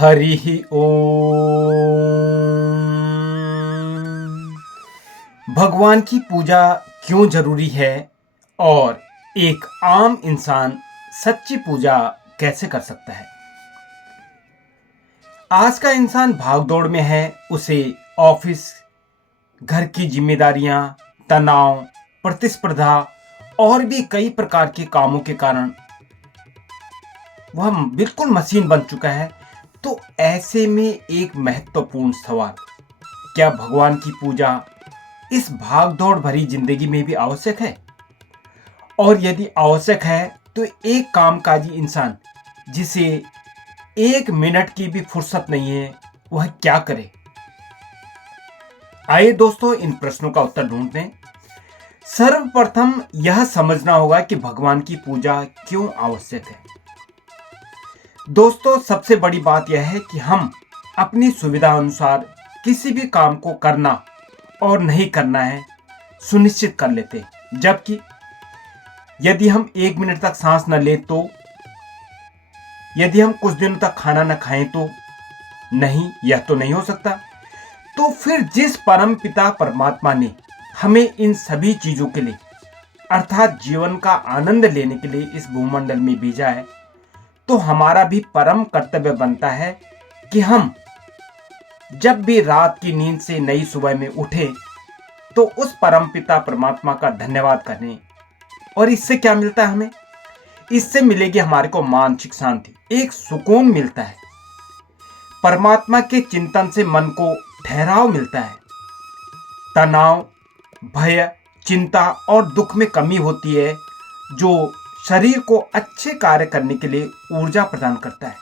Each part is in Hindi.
हरिः ओम। भगवान की पूजा क्यों जरूरी है और एक आम इंसान सच्ची पूजा कैसे कर सकता है। आज का इंसान भागदौड़ में है। उसे ऑफिस, घर की जिम्मेदारियां, तनाव, प्रतिस्पर्धा और भी कई प्रकार के कामों के कारण वह बिल्कुल मशीन बन चुका है। तो ऐसे में एक महत्वपूर्ण सवाल, क्या भगवान की पूजा इस भागदौड़ भरी जिंदगी में भी आवश्यक है? और यदि आवश्यक है तो एक कामकाजी इंसान जिसे 1 मिनट की भी फुर्सत नहीं है, वह क्या करे? आइए दोस्तों, इन प्रश्नों का उत्तर ढूंढते हैं। सर्वप्रथम यह समझना होगा कि भगवान की पूजा क्यों आवश्यक है। दोस्तों, सबसे बड़ी बात यह है कि हम अपनी सुविधा अनुसार किसी भी काम को करना और नहीं करना है सुनिश्चित कर लेते हैं। जबकि यदि हम 1 मिनट तक सांस न लें तो, यदि हम कुछ दिनों तक खाना न खाएं तो, नहीं, यह तो नहीं हो सकता। तो फिर जिस परम पिता परमात्मा ने हमें इन सभी चीजों के लिए, अर्थात जीवन का आनंद लेने के लिए इस भूमंडल में भेजा है, तो हमारा भी परम कर्तव्य बनता है कि हम जब भी रात की नींद से नई सुबह में उठें तो उस परम पिता परमात्मा का धन्यवाद करें। और इससे क्या मिलता है हमें? इससे मिलेगी हमारे को मानसिक शांति, एक सुकून मिलता है। परमात्मा के चिंतन से मन को ठहराव मिलता है। तनाव, भय, चिंता और दुख में कमी होती है, जो शरीर को अच्छे कार्य करने के लिए ऊर्जा प्रदान करता है।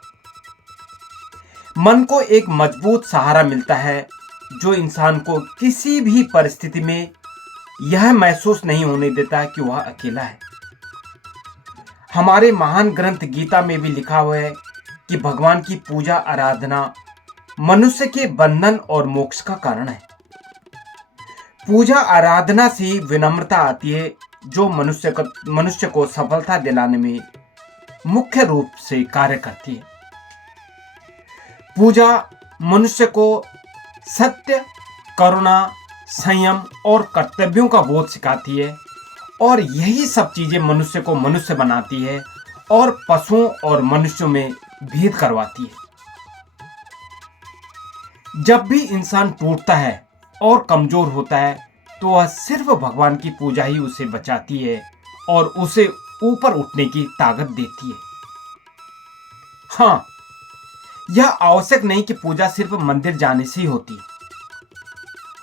मन को एक मजबूत सहारा मिलता है, जो इंसान को किसी भी परिस्थिति में यह महसूस नहीं होने देता कि वह अकेला है। हमारे महान ग्रंथ गीता में भी लिखा हुआ है कि भगवान की पूजा आराधना मनुष्य के बंधन और मोक्ष का कारण है। पूजा आराधना से विनम्रता आती है, जो मनुष्य को सफलता दिलाने में मुख्य रूप से कार्य करती है। पूजा मनुष्य को सत्य, करुणा, संयम और कर्तव्यों का बोध सिखाती है, और यही सब चीजें मनुष्य को मनुष्य बनाती है और पशुओं और मनुष्यों में भेद करवाती है। जब भी इंसान टूटता है और कमजोर होता है, तो वह सिर्फ भगवान की पूजा ही उसे बचाती है और उसे ऊपर उठने की ताकत देती है। हाँ, यह आवश्यक नहीं कि पूजा सिर्फ मंदिर जाने से ही होती है।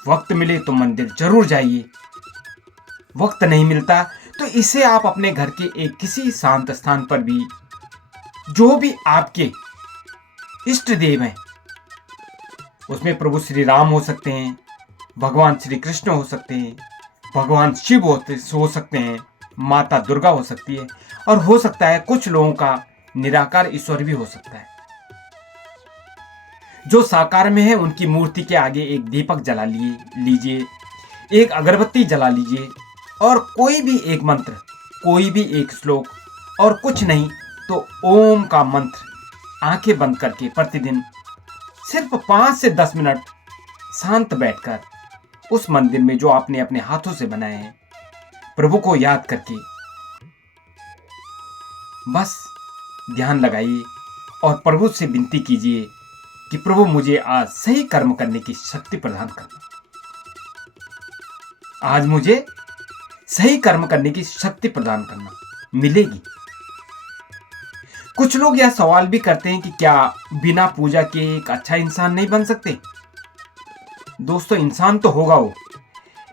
वक्त मिले तो मंदिर जरूर जाइए, वक्त नहीं मिलता तो इसे आप अपने घर के एक किसी शांत स्थान पर भी, जो भी आपके इष्ट देव हैं, उसमें प्रभु श्री राम हो सकते हैं, भगवान श्री कृष्ण हो सकते हैं, भगवान शिव हो सकते हैं, माता दुर्गा हो सकती है, और हो सकता है कुछ लोगों का निराकार ईश्वर भी हो सकता है। जो साकार में है उनकी मूर्ति के आगे एक दीपक जला लीजिए, एक अगरबत्ती जला लीजिए, और कोई भी एक मंत्र, कोई भी एक श्लोक, और कुछ नहीं तो ओम का मंत्र आंखें बंद करके प्रतिदिन सिर्फ 5 से 10 मिनट शांत बैठकर उस मंदिर में जो आपने अपने हाथों से बनाए हैं, प्रभु को याद करके बस ध्यान लगाइए और प्रभु से विनती कीजिए कि प्रभु मुझे आज सही कर्म करने की शक्ति प्रदान करना। आज मुझे सही कर्म करने की शक्ति प्रदान करना मिलेगी। कुछ लोग यह सवाल भी करते हैं कि क्या बिना पूजा के एक अच्छा इंसान नहीं बन सकते? दोस्तों, इंसान तो होगा वो,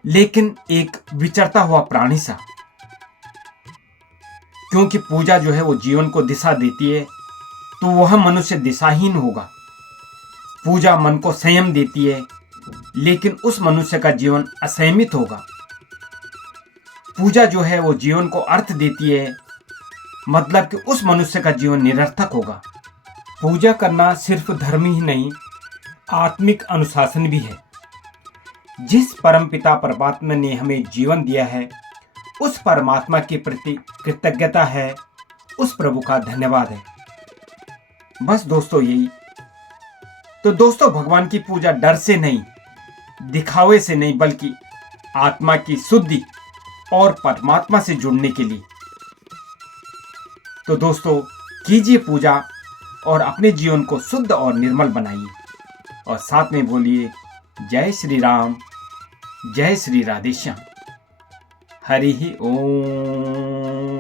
लेकिन एक विचरता हुआ प्राणी सा। क्योंकि पूजा जो है वो जीवन को दिशा देती है, तो वह मनुष्य दिशाहीन होगा। पूजा मन को संयम देती है, लेकिन उस मनुष्य का जीवन असंयमित होगा। पूजा जो है वो जीवन को अर्थ देती है, मतलब कि उस मनुष्य का जीवन निरर्थक होगा। पूजा करना सिर्फ धर्म ही नहीं, आत्मिक अनुशासन भी है। जिस परमपिता परमात्मा ने हमें जीवन दिया है, उस परमात्मा के प्रति कृतज्ञता है, उस प्रभु का धन्यवाद है। बस दोस्तों, यही तो दोस्तों, भगवान की पूजा डर से नहीं, दिखावे से नहीं, बल्कि आत्मा की शुद्धि और परमात्मा से जुड़ने के लिए। तो दोस्तों, कीजिए पूजा और अपने जीवन को शुद्ध और निर्मल बनाइए, और साथ में बोलिए जय श्री राम, जय श्री राधेश्याम। हरि ओम।